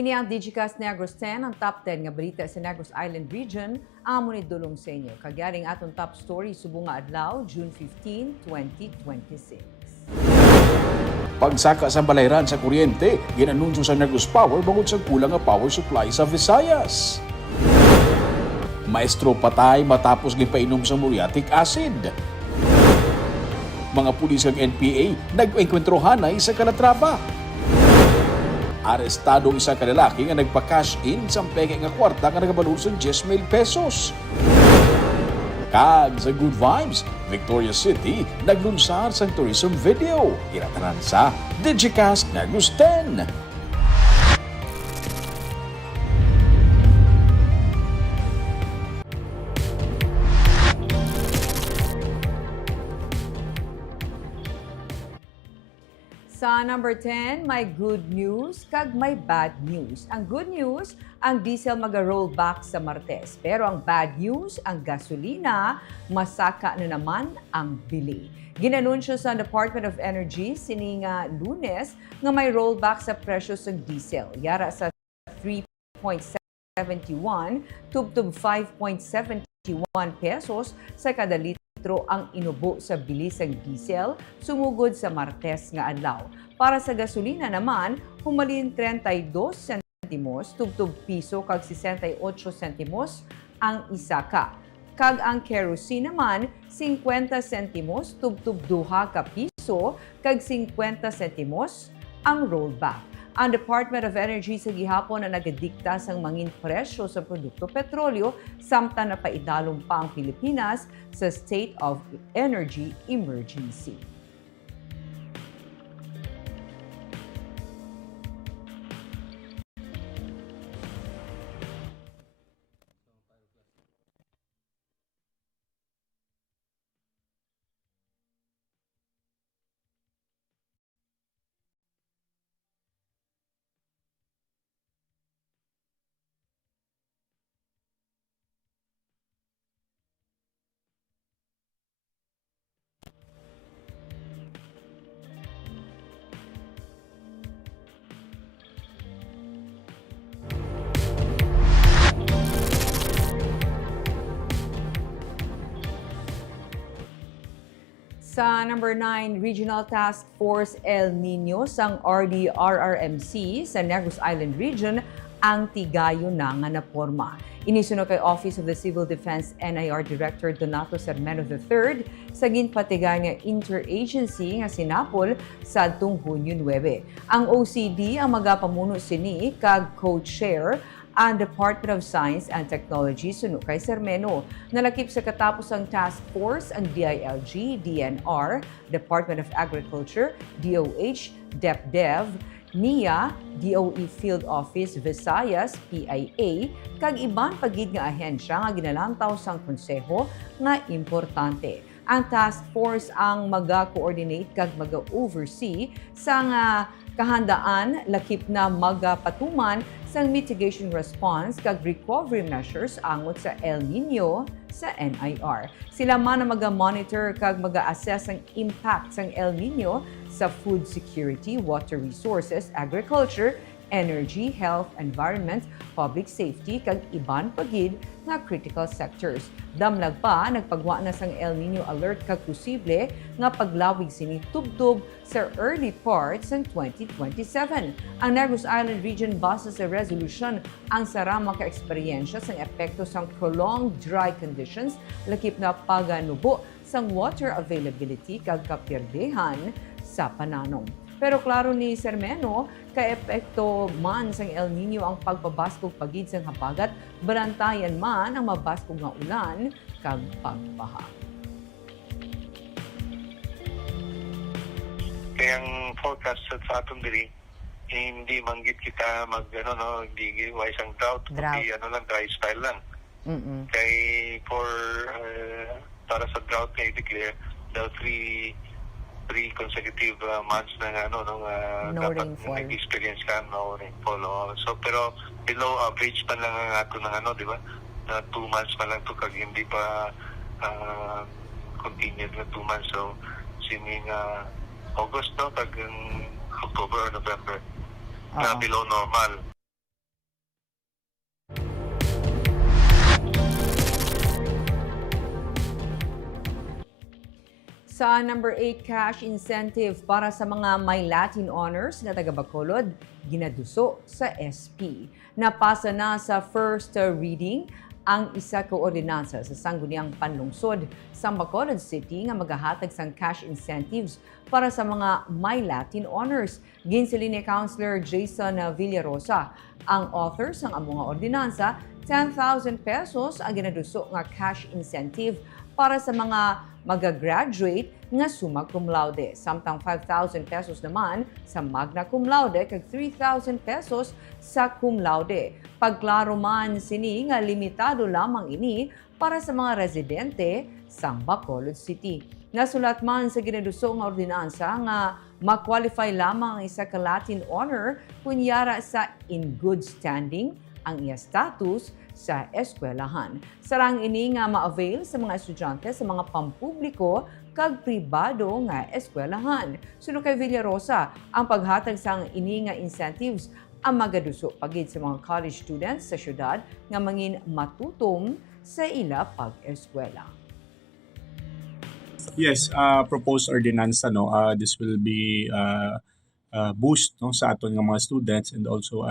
Ini ang Digicast Negros 10, ang top 10 nga balita sa Negros Island Region. Amo ni dulong sa inyo. Kagyaring atong top story subong nga adlaw, June 15, 2026. Pagsaka sa balayran sa kuryente, ginanunsyo sa Negros Power bangod sa kulang nga power supply sa Visayas. Maestro patay matapos gipainom sa muriatic acid. Mga pulis ng NPA nag-engkwentrohanay sa Calatrava. Arestado isa ka lalaki nga nagpa-cash in sa peke nga kwarta nga nagabalor sa 10,000 pesos. Kag sa Good Vibes, Victoria City naglunsar sa tourism video. Iratanan sa Digicast Negros 10. Sa number 10, may good news kag may bad news. Ang good news, ang diesel mag-roll back sa Martes. Pero ang bad news, ang gasolina, masaka na naman ang bili. Ginanunsyo sa Department of Energy sining Lunes nga may rollback sa presyo sa diesel. Yara sa 3.71 tubtub 5.71 pesos sa kada litro ang inubo sa bilis ng diesel sumugod sa Martes nga adlaw. Para sa gasolina naman, humalin 32 sentimos tubtub piso kag 68 sentimos ang isaka. Kag ang kerosene naman 50 sentimos tubtub 2 ka piso kag 50 sentimos ang rollback. Ang Department of Energy sa gihapon na nagadikta sang mangin presyo sa produkto petrolyo samtang na paidalong pa ang Pilipinas sa State of Energy Emergency. Sa number 9, Regional Task Force El Nino sang RDRRMC sa Negros Island Region ang tigayo na nga naporma. Inisunod kay Office of the Civil Defense NIR Director Donato Sermeno III sa ginpatigan nga interagency nga sinapol sa adtong Hunyo 9. Ang OCD ang magapamuno sini kag co-chair ang Department of Science and Technology suno kay Sermeno. Nalakip sa katapos ang task force ang DILG, DNR, Department of Agriculture, DOH, DepDev, NIA, DOE Field Office Visayas, PIA, kag iban pagid nga ahensya nga ginalantaw sang konseho nga importante. Ang task force ang maga-coordinate kag maga-oversee sa nga kahandaan lakip na magapatuman sang mitigation response kag recovery measures angot sa El Nino sa NIR. Sila man ang maga-monitor kag maga-assess ang impact sang El Nino sa food security, water resources, agriculture, energy, health, environment, public safety, kag iban pagid nga critical sectors. Damlag pa, nagpagwa na sang El Nino alert kag posible nga paglawig sini tubtob sa early parts ng 2027. Ang Negros Island Region base sa resolution ang sarama ka eksperyensya sang epekto sang prolonged dry conditions lakip na paganubo sang water availability kag kapirdehan sa pananom. Pero klaro ni Sermeno, ka-epekto man sang El Nino ang pagpabaskog pagid sang habagat, balantayan man ang mabaskog nga ulan kag pagbaha. Kaya ang forecast sa atong diri, hindi manggit kita hindi wise ang drought. Kundi dry spell lang. Kay para sa drought kay declare daw three consecutive months na no dapat rainfall. Nag-experience ka no rainfall. So pero below average pa lang ang ato ng di ba? Na 2 months pa lang to kag hindi pa continued na 2 months. So sining August kag October or November na below normal. Sa number 8, cash incentive para sa mga may Latin honors na taga Bacolod, ginaduso sa SP. Napasa na sa first reading ang isa ka ordinansa sa sangguniang panlungsod sa Bacolod City nga magahatag sang cash incentives para sa mga may Latin honors. Ginsili ni Councilor Jason Villarosa, ang author sang among ordinansa, 10,000 pesos ang ginaduso nga cash incentive para sa mga magagraduate nga summa cum laude. Samtang 5,000 pesos naman sa magna cum laude kag 3,000 pesos sa cum laude. Pagklaro man sini nga limitado lamang ini para sa mga residente sa Bacolod City. Nasulat man sa ginaduso nga ordinansa nga ma-qualify lamang ang isa ka Latin honor kunyara sa in good standing ang iya status sa eskwelahan. Sarang ini nga ma-avail sa mga estudyante sa mga pampubliko kag pribado nga eskwelahan. Suno kay Villarosa, ang paghatag sang ini nga incentives ang magaduso pagid sa mga college students sa syudad nga mangin matutom sa ila pag-eskwela. Yes, proposed ordinance this will be boost sa aton nga mga students and also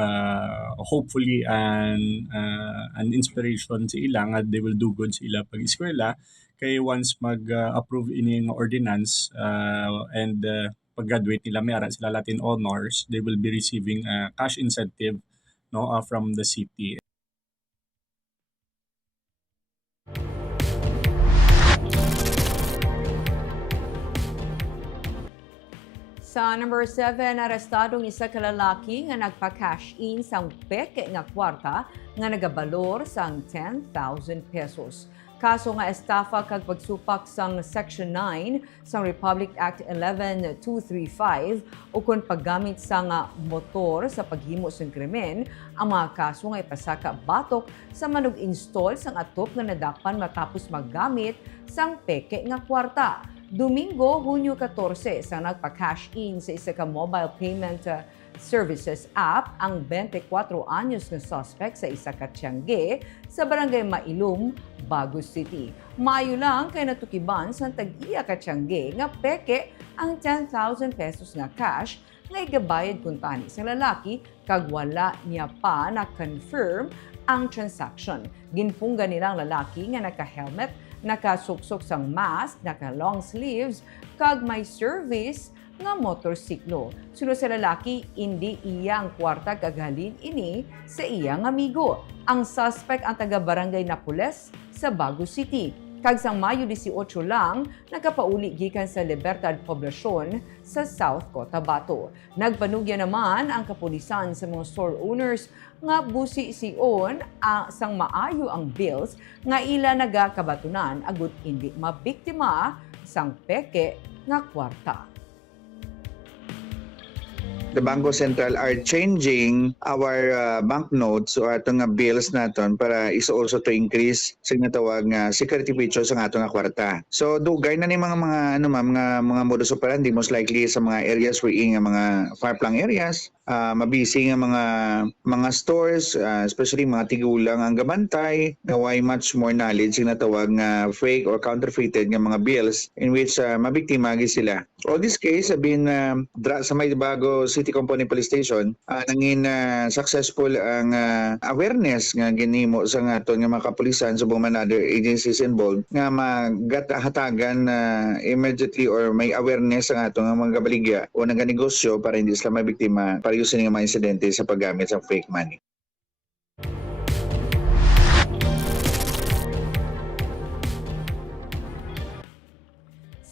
hopefully an inspiration sa ila nga they will do good sa ila pag-eskwela kay once mag-approve ini nga ordinance and pag-graduate nila may ara sila Latin honors, they will be receiving cash incentive from the city. Sa number 7, arestadong isa ka lalaki nga nagpa-cash in sang peke nga kwarta nga nagabalor sang 10,000 pesos. Kaso nga estafa kag pagsupak sang Section 9 sang Republic Act 11235 ukon paggamit sang motor sa paghimo sang krimen. Ang mga kaso nga ipasaka batok sa manug-install sang atop nga nadakpan matapos maggamit sang peke nga kwarta. Domingo, Hunyo 14, sa nagpa-cash in sa isa ka mobile payment services app ang 24 anyos na suspect sa isa ka tiyangge sa barangay Mailum, Bagos City. Mayo lang kay natukiban sa tag-iya ka tiyangge nga peke ang 10,000 pesos na cash nga igabayad kuntani sa lalaki kag wala niya pa na-confirm ang transaction. Ginpunggan nilang lalaki nga naka-helmet, nakasuksok sang mask, naka-long sleeves, kag may service nga motorsiklo. Sunod sa lalaki, hindi iya ang kwarta kaghalin ini sa iyang amigo. Ang suspect ang taga-barangay Napoles sa Bagos City. Kag sang Mayo 18 lang, nakapauli gikan sa Libertad Poblacion sa South Cotabato. Nagpanugya naman ang kapulisan sa mga store owners nga busi siyon sang maayo ang bills nga ila nagakabatunan agut hindi mabiktima sang peke nga kwarta. The Bangko Sentral are changing our banknotes o atong nga bills naton para is also to increase sa natawag nga security features sa atong nga kwarta. So dugay na ni mga modus operandi most likely sa mga areas where nga mga far-flung areas, mabisi nga mga stores, especially mga tigulang ang gabantay, na way much more knowledge nga natawag nga fake or counterfeited nga mga bills in which mabiktima sila. All this case sabihin sa may Bago City Component Police Station, nangin successful ang awareness nga ginimo sa aton nga mga kapulisan subong man other agencies involved nga maghatagan immediately or may awareness ang aton nga mga kabaligya o naganegosyo para hindi sila mabiktima para yusin nga mga insidente sa paggamit sa fake money.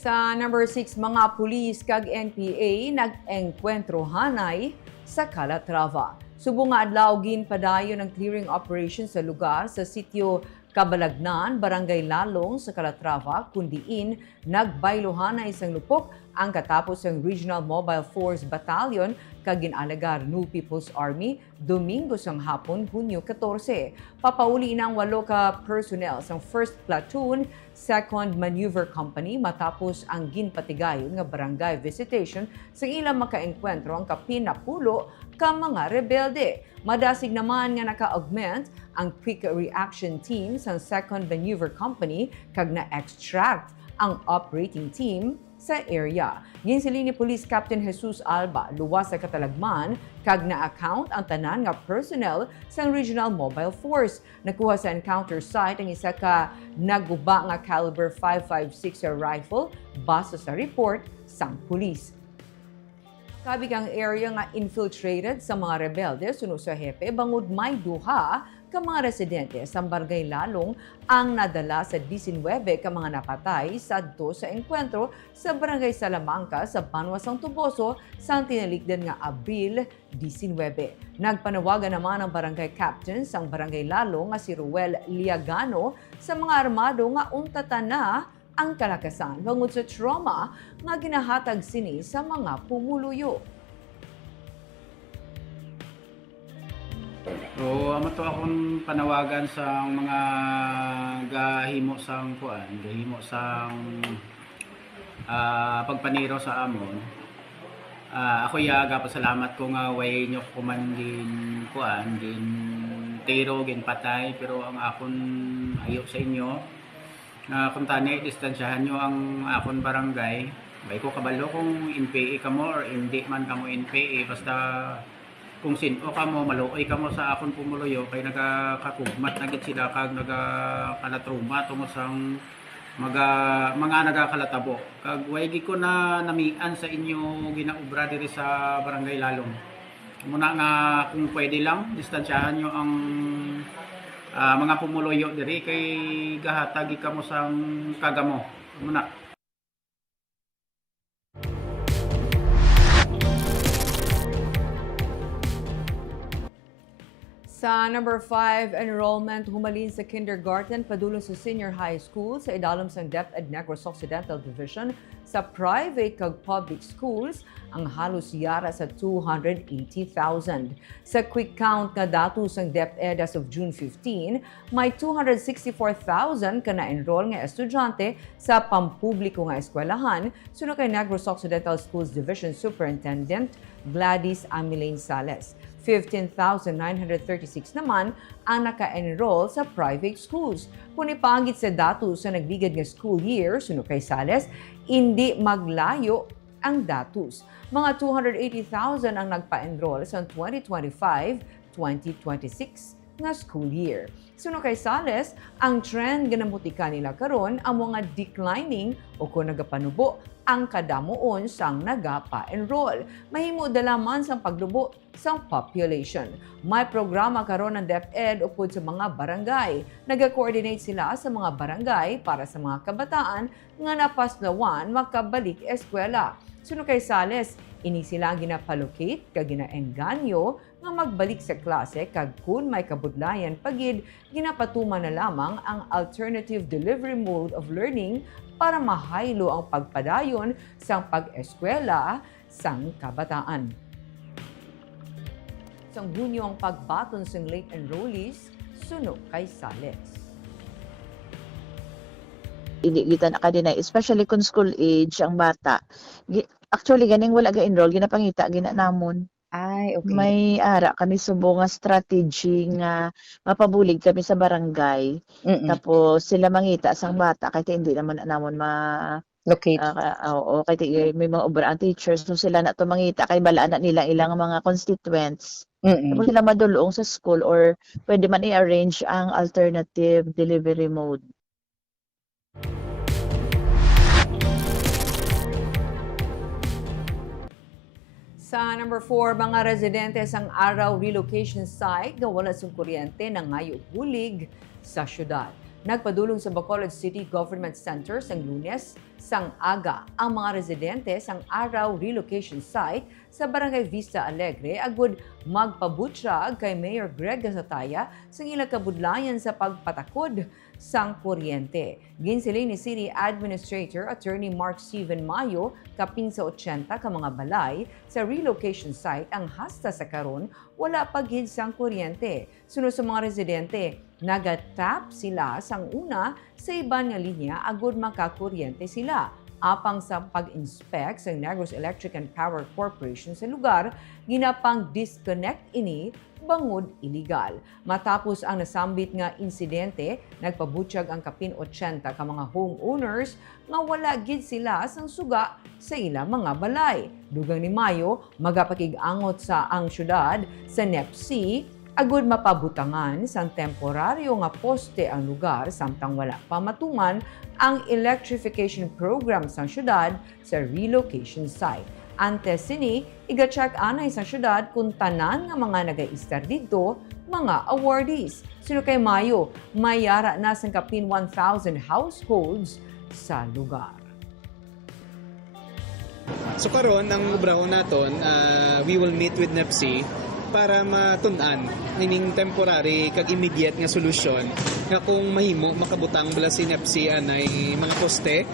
Sa number 6, mga pulis kag NPA nag-engkwentrohanay sa Calatrava. Subong nga adlaw ginpadayon ng clearing operation sa lugar sa sitio Kabalagnan, Barangay Lalong sa Calatrava, kundiin nagbaylohanay isang lupok ang katapos ng Regional Mobile Force Battalion kag ginalagar New People's Army Domingo sang hapon, Hunyo 14. Papauli ng 8 ka personnel sang 1st Platoon, 2nd Maneuver Company matapos ang ginpatigayon nga barangay visitation sa ilang makaengkwentro ang kapinapulo ka mga rebelde. Madasig naman nga naka-augment ang Quick Reaction Team sa 2nd Maneuver Company kag na-extract ang operating team sa area. Ginsiling ni Police Captain Jesus Alba, luwas sa katalagman, kag na-account ang tanan nga personnel sa Regional Mobile Force. Nakuha sa encounter site ang isa ka naguba nga caliber .556 rifle base sa report sang pulis. Kabig ang area nga infiltrated sa mga rebelde suno sa hepe bangod may duha ka mga residente sa Barangay Lalong ang nadala sa 19 ka mga napatay sadto sa engkwentro sa Barangay Salamanca sa Banwasang Tuboso sa tinalikdan nga Abril 19. Nagpanawagan naman ang barangay captain sang Barangay Lalong nga si Ruel Liagano sa mga armado nga untatan na ang kalakasan bangod sa trauma nga ginahatag sini sa mga pumuluyo. So, amo to akong panawagan sa mga gahimo sang pagpaniro sa amon. Ako gapasalamat ko nga way nyo kuman din tiro gin patay, pero ang akon ayo sa inyo kung tani distansyahan nyo ang akon barangay. Bay ko kabalo kung NPA ka mo or hindi man ka mo NPA, basta kung sino ka mo, maluoy ka mo sa akon pumuluyo, kay nagakakugmat na gid sila kag nagakalatruma tungod sang mga nagakalatabo. Kag way gi ko na namian sa inyo ginaubra diri sa Barangay Lalong. Muna nga kung pwede lang distansyahan nyo ang mga pumuluyo diri kay gahatagi ka mo sang kagamo. Muna. Sa number 5, enrollment humalin sa kindergarten padulong sa senior high school sa idalom sang DepEd Negros Occidental Division sa private kag public schools ang halos yara sa 280,000. Sa quick count nga datos sang DepEd as of June 15, may 264,000 ka na-enroll nga estudyante sa pampubliko nga eskwelahan suno kay Negros Occidental Schools Division Superintendent Gladys Amilaine Sales. 15,936 naman ang naka-enroll sa private schools. Kung ipangit sa datos sa nagligad nga school year, suno kay Sales, hindi maglayo ang datos. Mga 280,000 ang nagpa-enroll sa 2025-2026 nga school year. Suno kay Sales, ang trend ganamutika nila karon ang mga declining o kung nagapanubo ang kadamuon sang nagapa-enroll. Mahimo dalaman sang paglubo sang population. May programa karon ng DepEd upod sa mga barangay. Naga-coordinate sila sa mga barangay para sa mga kabataan nga napaslawan makabalik eskwela. Suno kay Sales, ini sila ang ginapalocate kag ginaengganyo nga magbalik sa klase kag kun may kabudlayan pagid ginapatuman na lamang ang alternative delivery mode of learning para mahaylo ang pagpadayon sang pag-eskwela sang kabataan. Sang Hunyo ang pagbaton sang late enrollees suno kay Sales. Ilitan na kadina, especially kung school age ang bata. Actually, ganing wala ga-enroll, ginapangita, ginanamon. Ay, okay. May ara kami subo nga strategy nga mapabulig kami sa barangay. Tapos sila mangita sang bata kahit hindi naman namon Locate. oo, kahit may mga obrang teachers so sila na to mangita kay balaan na nila ilang mga constituents. Tapos sila madulong sa school or pwede man i-arrange ang alternative delivery mode. Sa number 4, mga residente sang Araw Relocation Site nga wala sang kuryente na ngayo bulig sa syudad. Nagpadulong sa Bacolod City Government Center sang Lunes sang aga ang mga residente sang Araw Relocation Site sa Barangay Vista Alegre agud magpabutyag kay Mayor Greg Gasataya sang ilang kabudlayan sa pagpatakod sang kuryente. Ginsiling ni City Administrator Attorney Mark Steven Mayo kapin sa 80 ka mga balay sa relocation site ang hasta sa karon wala pagid sang kuryente. Sunod sa mga residente, nagatap sila sang una sa iban nga linya agud makakuryente sila. Apang sa pag-inspect sa Negros Electric and Power Corporation sa lugar, ginapang disconnect ini bangod iligal. Matapos ang nasambit nga insidente, nagpabutyag ang kapin 80 ka mga homeowners nga wala gid sila sang suga sa ilang mga balay. Dugang ni Mayo, magapakig-angot sa ang syudad sa NEPC agud mapabutangan sang temporaryo nga poste ang lugar samtang wala pa matungan ang electrification program sang syudad sa relocation site. Antes sini, iga-check anay sa syudad kung tanan nga mga nag-aistar dito, mga awardees. Sino kay Mayo, mayara na sang kapin 1,000 households sa lugar. So karon ang obrahon naton, we will meet with NEPC para matun-an ining temporary kag immediate nga solusyon nga kung mahimo makabutang bala si NEPC anay mga poste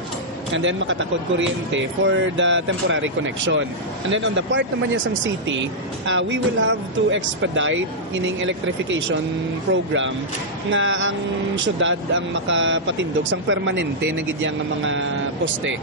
and then makatakod kuryente for the temporary connection. And then on the part naman niya sang city, we will have to expedite ining electrification program nga ang syudad ang makapatindog sang permanente na gidyang nga mga poste.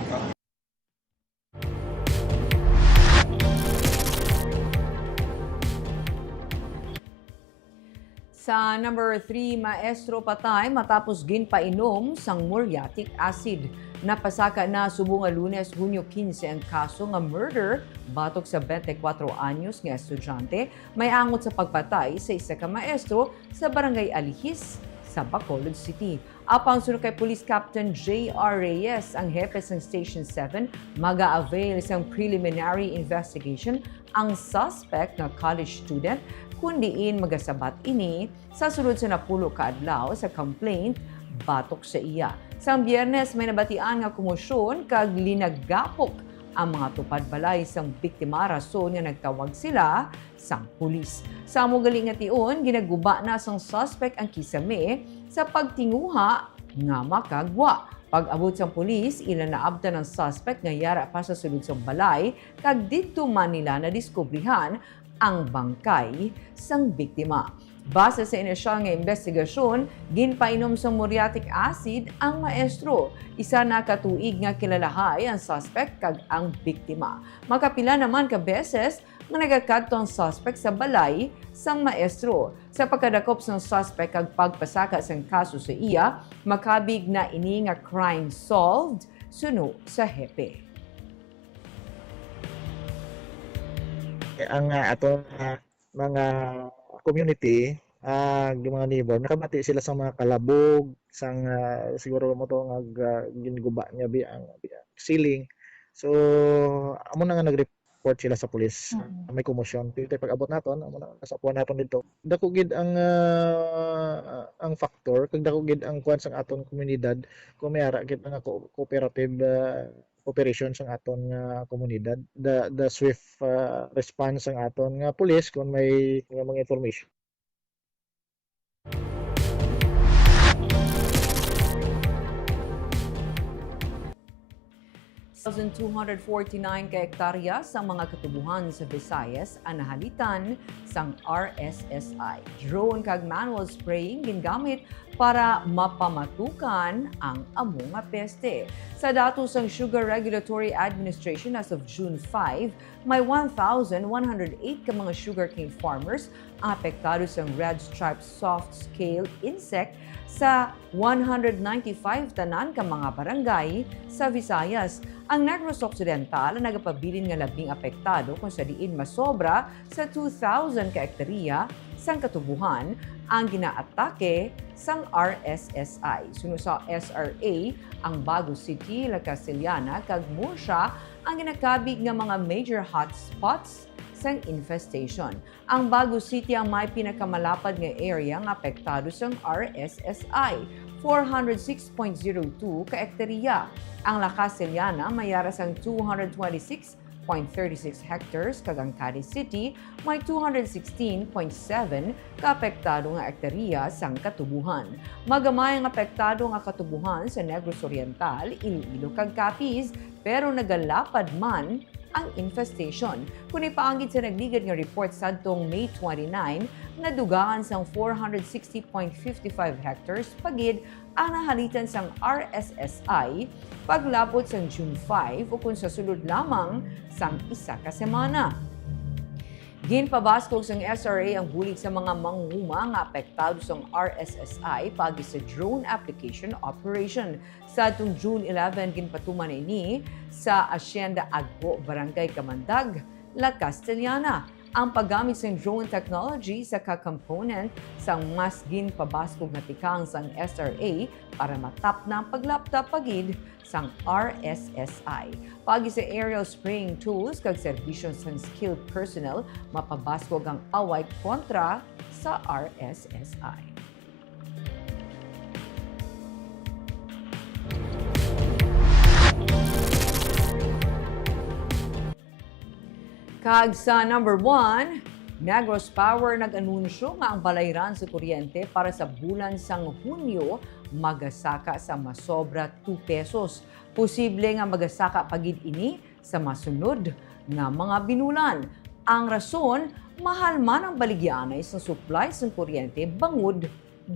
3, maestro patay matapos ginpainom sang muriatic acid. Napasaka na subong nga Lunes, Hunyo 15 ang kaso nga murder batok sa 24 anyos nga estudyante may angot sa pagpatay sa isa ka maestro sa Barangay Alihis sa Bacolod City. Apang sunod kay Police Captain J.R. Reyes, ang hepe ng Station 7, maga-avail isang preliminary investigation ang suspect na college student kundiin magasabat ini sa sulod sa napulo ka adlaw sa complaint batok sa iya. Sang Biyernes may nabatian nga komosyon kag linagapok ang mga tupad balay sang biktima rason nga nagtawag sila sang pulis. Sa mogali nga tion, ginaguba na sang suspect ang kisame sa pagtinguha nga makagwa. Pag-abot sang pulis, ilan naabtan ng suspect nga yara pa sa sulod sang balay kag didto man nila na diskubrihan ang bangkay sang biktima. Base sa inisyal nga investigasyon, ginpainom sa muriatic acid ang maestro. Isa na katuig nga kilalahay ang suspect kag ang biktima. Makapila naman ka beses nga nagakadto ang suspect sa balay sang maestro. Sa pagkadakop sang suspect kag pagpasaka sang kaso sa iya, makabig na ini nga crime solved suno sa hepe. Ang ato mga community, yung mga neighbor, nakabati sila sa mga kalabog, sang siguro mo to ginguba niya ang ceiling. So amo na nga nag-report sila sa pulis. May komosyon. Pero pag-abot naton, amo na kasapuan naton dito. Dako gid ang factor, kag dako gid ang kuan sang aton komunidad, kung mayara gid nga cooperative operation sang aton nga komunidad, the swift response sang aton nga police kung may mga information. 1,249 ka hektarya sa mga katubuhan sa Visayas ang nahalitan sang RSSI. Drone kag manual spraying gingamit para mapamatukan ang amo nga peste. Sa datos sang Sugar Regulatory Administration as of June 5, may 1,108 ka mga sugarcane farmers ang apektado sang red striped soft scale insect sa 195 tanan ka mga barangay sa Visayas. Ang Negros Occidental ang nagapabilin nga labing apektado kung sa diin masobra sa 2,000 ka hektarya sang katubuhan ang ginaatake sang RSSI. Suno sa SRA, ang Bago City, La Casillana, kag Murcia ang ginakabig nga mga major hotspots sang infestation. Ang Bago City ang may pinakamalapad nga area nga apektado sang RSSI, 406.02 ka hektarya. Ang La Casillana mayara sang 226.36 hectares, kag ang Cadiz City may 216.7 ka-apektado nga hektarya sang katubuhan. Magamay ang apektado nga katubuhan sa Negros Oriental, Iloilo kag Capiz, pero nagalapad man ang infestation. Kung ipaanggit sa nagligad nga report sadtong May 29, nadugaan sang 460.55 hectares pagid ang nahalitan sang RSSI paglabot sang June 5 o kung sa sulod lamang sang isa ka semana. Ginpabaskog sang SRA ang bulig sa mga manghuma nga apektado sang RSSI pagi sa drone application operation. Sa atong June 11, ginpatuman ini sa Hacienda Agbo, Barangay Kamandag, La Castellana. Ang paggamit sa drone technology sa ka-component sang mas ginpabaskog nga tikang sang SRA para matap na ang paglapta pagid sang RSSI. Pagi sa aerial spraying tools kag serbisyo sang skilled personnel, mapabaskog ang away kontra sa RSSI. Kag sa number 1, Negros Power nag-anunsyo nga ang balayran sa kuryente para sa bulan sang Hunyo magasaka sa masobra 2 pesos. Posible nga magasaka pagid ini sa masunod nga mga binulan. Ang rason, mahal man ang baligyanay sa supply sa kuryente bangod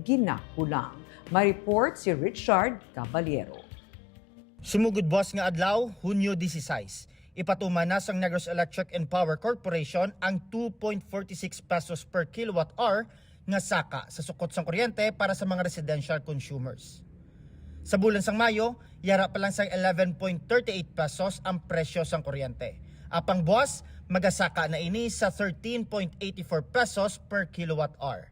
ginakulang. May report si Richard Caballero. Sumugod buwas nga adlaw, Hunyo 16. Ipatuman na sang Negros Electric and Power Corporation ang 2.46 pesos per kilowatt hour nga saka sa sukot sang kuryente para sa mga residential consumers. Sa bulan sang Mayo, yara pa lang sang 11.38 pesos ang presyo sang kuryente. Apang buwas, magasaka na ini sa 13.84 pesos per kilowatt hour.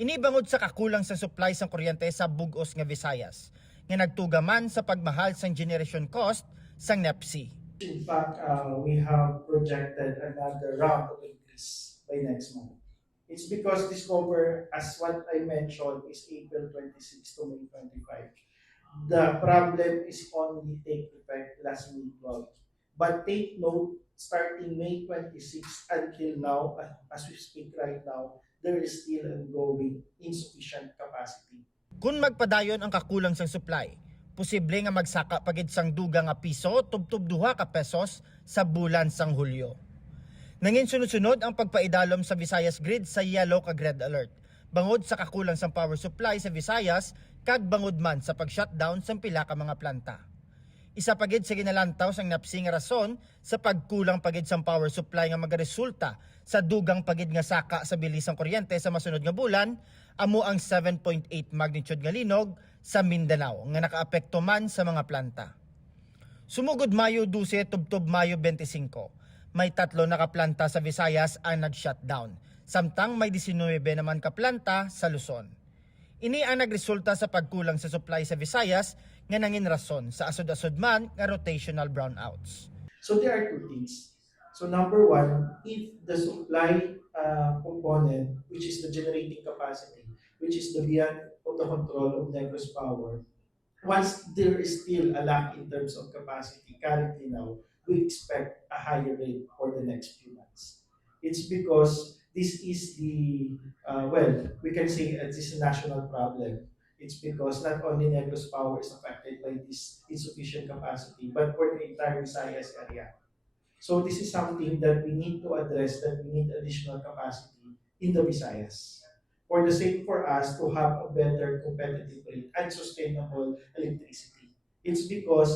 Inibangod sa kakulang sa supply sang kuryente sa bug-os nga Visayas, nga nagtugaman sa pagmahal sang generation cost sang NEPC. In fact, we have projected another round of increase by next month. It's because this cover, as what I mentioned, is April 26 to May 25. The problem is only take effect last May 12. But take note, starting May 26 until now, as we speak right now, there is still ongoing insufficient capacity. Kung magpadayon ang kakulang sang supply, posible nga magsaka pagid sang duga nga piso tubtub 2 ka pesos sa bulan sang Hulyo. Nangin sunod-sunod ang pagpaidalom sa Visayas grid sa yellow kag red alert. Bangod sa kakulang sang power supply sa Visayas kag bangod man sa pag-shutdown sang pila ka mga planta. Isa pagid sa ginalantaw sang NEPC nga rason sa pagkulang pagid sang power supply nga magaresulta sa dugang pagid nga saka sa bilis sang kuryente sa masunod nga bulan, amo ang 7.8 magnitude nga linog sa Mindanao nga nakaapekto man sa mga planta. Sumugod Mayo 12 tubtob Mayo 25, may 3 na kaplanta sa Visayas ang nag-shutdown, samtang may 19 naman kaplanta sa Luzon. Ini ang nagresulta sa pagkulang sa supply sa Visayas nga nangin rason sa asod-asod man nga rotational brownouts. So there are two things. So number one, if the supply component, which is the generating capacity, which is the beyond of the control of Negros Power, once there is still a lack in terms of capacity currently now, we expect a higher rate for the next few months. It's because this is the, we can say this is a national problem. It's because not only Negros Power is affected by this insufficient capacity, but for the entire Visayas area. So this is something that we need to address, that we need additional capacity in the Visayas for the sake for us to have a better competitive rate and sustainable electricity. It's because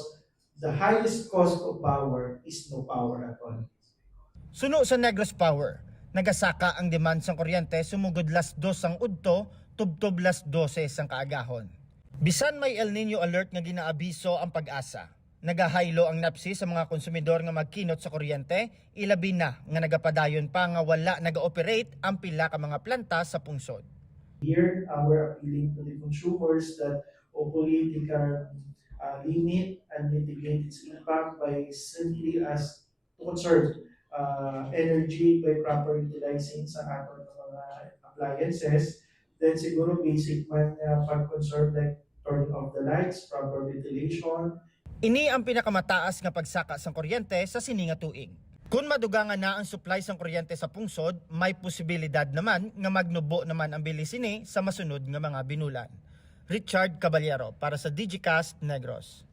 the highest cost of power is no power at all. Suno sa Negros Power, nagasaka ang demand sang kuryente sumugod las 2 sang udto, tubtob las 12 sang kaagahon. Bisan may El Nino alert nga ginaabiso ang Pag-asa, nagahaylo ang NEPC sa mga konsumidor nga magkinot sa kuryente, ilabi na nga nagapadayon pa nga wala naga-operate ang pila ka mga planta sa pungsod. Here, we're appealing to the consumers that hopefully they can limit and mitigate its impact by simply as to conserve energy by proper utilizing sa ating mga appliances. Then siguro basic man pag-conserve like turning off the lights, proper ventilation. Ini ang pinakamataas nga pagsaka sang kuryente sa sininga tuig. Kung madugangan na ang supply sang kuryente sa pungsod, may posibilidad naman nga magnubo naman ang bilis ini sa masunod nga mga binulan. Richard Caballero para sa Digicast Negros.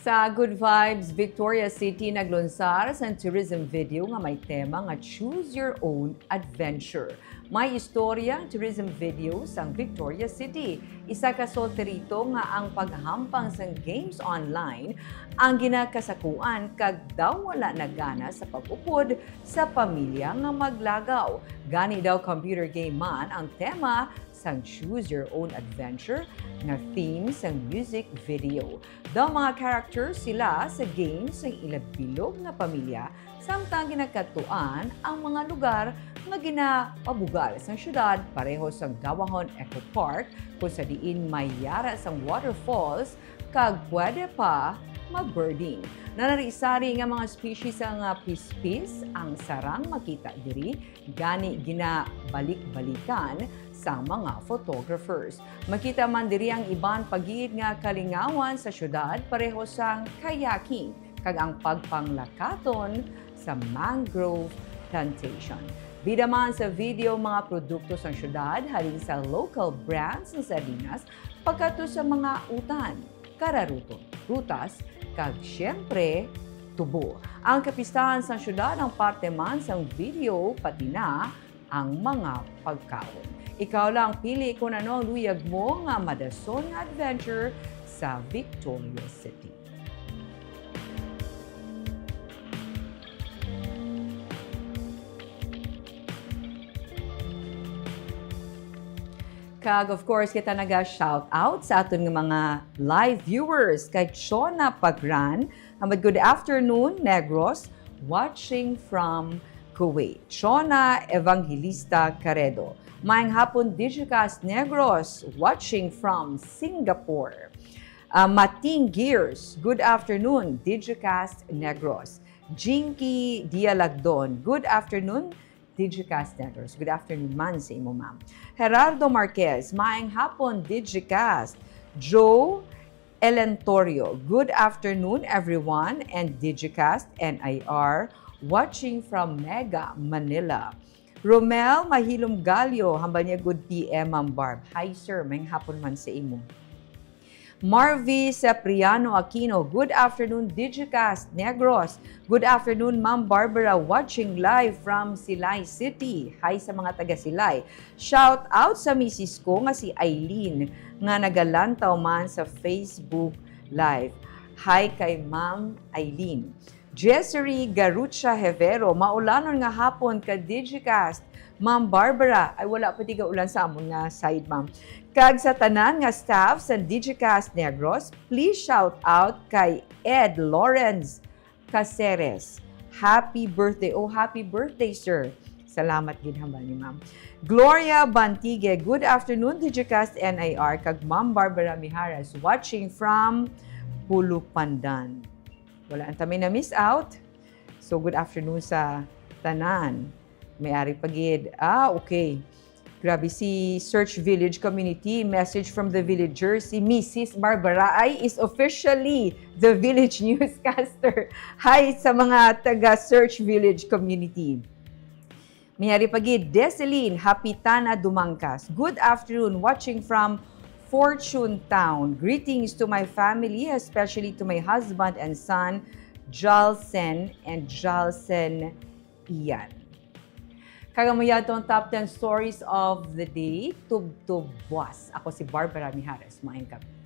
Sa Good Vibes, Victoria City naglunsar sa tourism video nga may tema nga Choose Your Own Adventure. May istorya ang tourism video sa Victoria City. Isa ka solterito nga ang paghampang sa games online ang ginakasakuan kag daw wala na gana sa pag-upod sa pamilya nga maglagaw. Gani daw computer game man ang tema sang Choose Your Own Adventure na theme sang music video. Daw mga characters sila sa game sa ilabilog na pamilya samtang ginakatuan ang mga lugar nga ginapabugal sa syudad pareho sa Gawahon Eco Park kung sa diin may yara sang waterfalls kag pwede pa mag-birding. Nanarisari nga mga species ang pispis ang sarang makita diri gani ginabalik-balikan sa mga photographers. Makita man diri ang iban pagid nga kalingawan sa syudad pareho sang kayaking kag ang pagpanglakaton sa mangrove plantation. Bida man sa video mga produkto sa syudad halin sa local brands ng sardinas pagkato sa mga utan, kararuton, prutas, kag syempre tubo. Ang kapistahan sa syudad ang parte man sa video pati na ang mga pagkaon. Ikaw lang pili kung ano ang luyag mo nga madason nga adventure sa Victoria City. Kag of course kita naga-shout out sa aton nga mga live viewers kay Shona Pagran. Good afternoon Negros, watching from Kuwait. Shona Evangelista Caredo. Maayong hapon Digicast Negros, watching from Singapore. Mating Gears, good afternoon Digicast Negros. Jinky Dialagdon, good afternoon Digicast Negros. Good afternoon man sa imo ma'am. Gerardo Marquez, maayong hapon Digicast. Joe Elentorio, good afternoon everyone and Digicast NIR, watching from Mega Manila. Romel Mahilom Galio, hambal niya good PM Ma'am Barb. Hi sir, maayong hapon man sa imo. Marvy Cipriano Aquino, good afternoon Digicast Negros. Good afternoon Ma'am Barbara, watching live from Silay City. Hi sa mga taga Silay. Shout out sa misis ko nga si Eileen nga nagalantaw man sa Facebook Live. Hi kay Ma'am Eileen. Jessery Garucha Hevero, maulanon nga hapon ka Digicast. Ma'am Barbara, ay wala pa tiga ulan sa amon nga side ma'am. Kag sa tanan nga staff sa Digicast Negros, please shout out kay Ed Lawrence Caceres. Happy birthday. Oh, happy birthday, sir. Salamat gid hambal ni ma'am. Gloria Bantigue, good afternoon Digicast NIR kag Ma'am Barbara Mijares, watching from Pulupandan. Wala ang tamin na miss out. So good afternoon sa tanan. May-ari pagid. Okay. Grabe si Search Village Community. Message from the villagers. Si Mrs. Barbara ay is officially the village newscaster. Hi sa mga taga Search Village Community. May-ari pagid. Deseline Hapitana Dumangkas. Good afternoon. Watching from Fortune Town. Greetings to my family, especially to my husband and son, Jalsen and Jalsen Ian. Kagamuya itong top 10 stories of the day. Tub-tub buwas. Ako si Barbara Mijares. Maayong gabi.